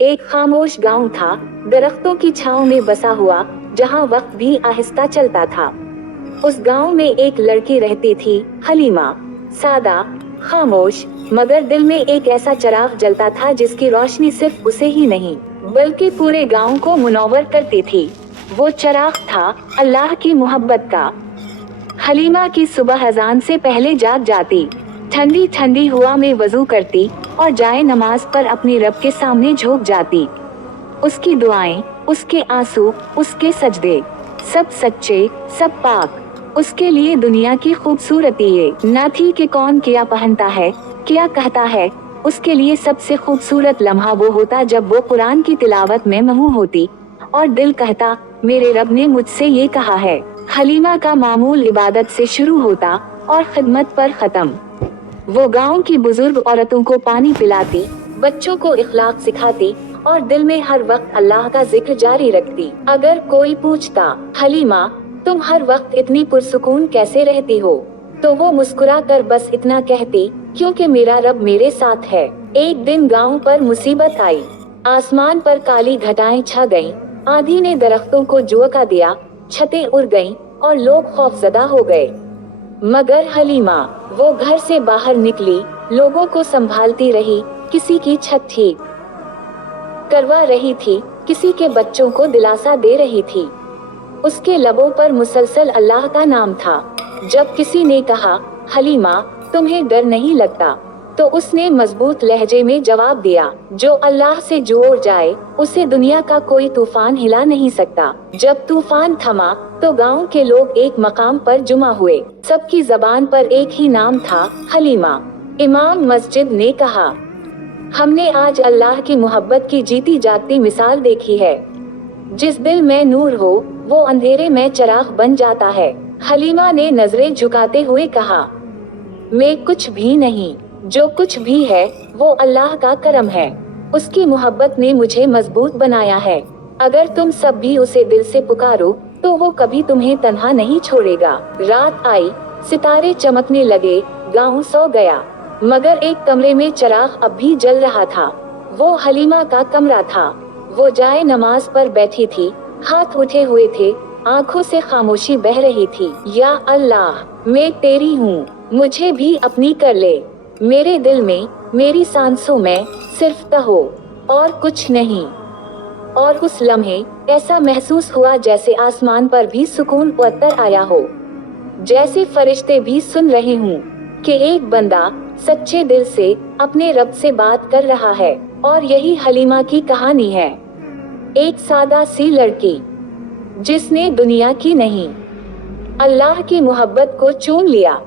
एक खामोश गांव था, दरख्तों की छांव में बसा हुआ, जहां वक्त भी आहिस्ता चलता था। उस गांव में एक लड़की रहती थी, हलीमा। सादा, खामोश, मगर दिल में एक ऐसा चिराग जलता था जिसकी रोशनी सिर्फ उसे ही नहीं, बल्कि पूरे गांव को मुनव्वर करती थी। वो चिराग था अल्लाह की मोहब्बत का। हलीमा की सुबह अजान से पहले जाग जाती, ठंडी ठंडी हवा में वजू करती और जाए नमाज पर अपने रब के सामने झुक जाती। उसकी दुआएं, उसके आंसू, उसके सजदे, सब सच्चे, सब पाक। उसके लिए दुनिया की खूबसूरती ये न थी कि कौन क्या पहनता है, क्या कहता है। उसके लिए सबसे खूबसूरत लम्हा वो होता जब वो कुरान की तिलावत में महू होती और दिल कहता, मेरे रब ने मुझसे ये कहा है। हलीमा का मामूल इबादत से शुरू होता और खिदमत पर खत्म। वो गांव की बुजुर्ग औरतों को पानी पिलाती, बच्चों को इखलाक सिखाती और दिल में हर वक्त अल्लाह का जिक्र जारी रखती। अगर कोई पूछता, हलीमा तुम हर वक्त इतनी पुरसुकून कैसे रहती हो, तो वो मुस्कुरा कर बस इतना कहती, क्योंकि मेरा रब मेरे साथ है। एक दिन गांव पर मुसीबत आई। आसमान पर काली घटाएं छा गईं, आंधी ने दरख्तों को झोंका दिया, छतें उड़ गईं और लोग खौफजदा हो गए। मगर हलीमा, वो घर से बाहर निकली, लोगों को संभालती रही, किसी की छत ठीक करवा रही थी, किसी के बच्चों को दिलासा दे रही थी। उसके लबों पर मुसलसल अल्लाह का नाम था। जब किसी ने कहा, हलीमा तुम्हें डर नहीं लगता, तो उसने मजबूत लहजे में जवाब दिया, जो अल्लाह से जुड़ जाए उसे दुनिया का कोई तूफान हिला नहीं सकता। जब तूफान थमा तो गांव के लोग एक मकाम पर जुमा हुए। सबकी जबान पर एक ही नाम था, हलीमा। इमाम मस्जिद ने कहा, हमने आज अल्लाह की मोहब्बत की जीती जागती मिसाल देखी है। जिस दिल में नूर हो वो अंधेरे में चिराग बन जाता है। हलीमा ने नजरें झुकाते हुए कहा, मैं कुछ भी नहीं, जो कुछ भी है वो अल्लाह का करम है। उसकी मोहब्बत ने मुझे मजबूत बनाया है। अगर तुम सब भी उसे दिल से पुकारो तो वो कभी तुम्हें तन्हा नहीं छोड़ेगा। रात आई, सितारे चमकने लगे, गांव सो गया, मगर एक कमरे में चिराग अब भी जल रहा था। वो हलीमा का कमरा था। वो जाए नमाज पर बैठी थी, हाथ उठे हुए थे, आंखों से खामोशी बह रही थी। या अल्लाह, मैं तेरी हूँ, मुझे भी अपनी कर ले। मेरे दिल में, मेरी सांसों में सिर्फ कहो और कुछ नहीं। और उस लम्हे ऐसा महसूस हुआ जैसे आसमान पर भी सुकून उतर आया हो, जैसे फरिश्ते भी सुन रहे हूँ कि एक बंदा सच्चे दिल से अपने रब से बात कर रहा है। और यही हलीमा की कहानी है। एक सादा सी लड़की जिसने दुनिया की नहीं, अल्लाह की मोहब्बत को चुन लिया।